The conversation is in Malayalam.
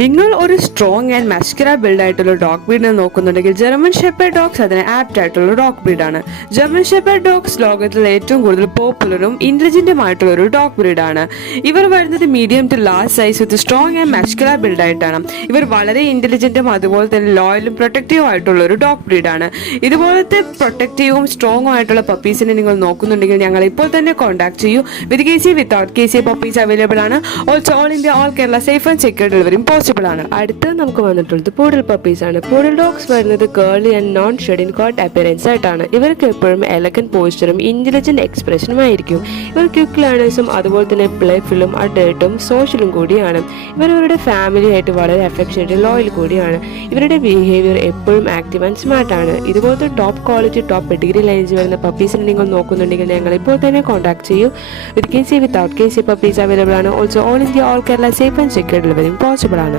നിങ്ങൾ ഒരു സ്ട്രോങ് ആൻഡ് മസ്കുര ബിൽഡ് ആയിട്ടുള്ള ഡോഗ് ബ്രീഡിനെ നോക്കുന്നുണ്ടെങ്കിൽ ജർമ്മൻ ഷെപ്പർ ഡോഗ്സ് അതിന് ആപ്റ്റ് ആയിട്ടുള്ള ഡോഗ് ബ്രീഡാണ് ജർമ്മൻ ഷെപ്പർ ഡോഗ്സ് ലോകത്തിൽ ഏറ്റവും കൂടുതൽ പോപ്പുലറും ഇന്റലിജന്റും ആയിട്ടുള്ള ഒരു ഡോഗ് ബ്രീഡാണ് ഇവർ വരുന്നത് medium to large size with strong and muscular build ആയിട്ടാണ്. ഇവർ വളരെ ഇന്റലിജന്റും അതുപോലെ തന്നെ ലോയലും പ്രൊട്ടക്റ്റീവും ആയിട്ടുള്ള ഒരു ഡോഗ് ബ്രീഡാണ് ഇതുപോലത്തെ പ്രൊട്ടക്റ്റീവും സ്ട്രോങ്ങും ആയിട്ടുള്ള പപ്പീസിനെ നിങ്ങൾ നോക്കുന്നുണ്ടെങ്കിൽ ഞങ്ങൾ ഇപ്പോൾ തന്നെ കോൺടാക്ട് ചെയ്യൂ. With K C without K C puppies available ആണ്. Also all India all Kerala safe and secure ഡെലിവറിയും പോസിബിൾ ആണ്. അടുത്ത് നമുക്ക് വന്നിട്ടുള്ളത് പൂഡൽ പപ്പീസ് ആണ്. പൂഡൽ ഡോഗ്സ് വരുന്നത് curly and non shedding coat appearance ആയിട്ടാണ്. ഇവർക്ക് എപ്പോഴും എലഗൻ പോസ്റ്ററും ഇന്റലിജന്റ് എക്സ്പ്രഷനും ആയിരിക്കും. ഇവർ ക്യൂക്ക് ലേണേഴ്സും അതുപോലെ തന്നെ പ്ലേഫുള്ളും അഡേർട്ടും സോഷ്യലും കൂടിയാണ്. ഇവർ ഇവരുടെ ഫാമിലി ആയിട്ട് വളരെ അഫെക്ഷനേറ്റ് ലോയൽ കൂടിയാണ്. ഇവരുടെ ബിഹേവിയർ എപ്പോഴും ആക്റ്റീവ് ആൻഡ് സ്മാർട്ട് ആണ്. ഇതുപോലത്തെ top quality top degree lines വരുന്ന പപ്പീസിനെ നിങ്ങൾ നോക്കുന്നുണ്ടെങ്കിൽ ഞങ്ങൾ ഇപ്പോൾ തന്നെ കോൺടാക്ട് ചെയ്യൂ. With K C without K C puppies available ആണ്. Also all India all Kerala safe and secure ഡെലിവറിയും പോസിബിൾ ആണ്.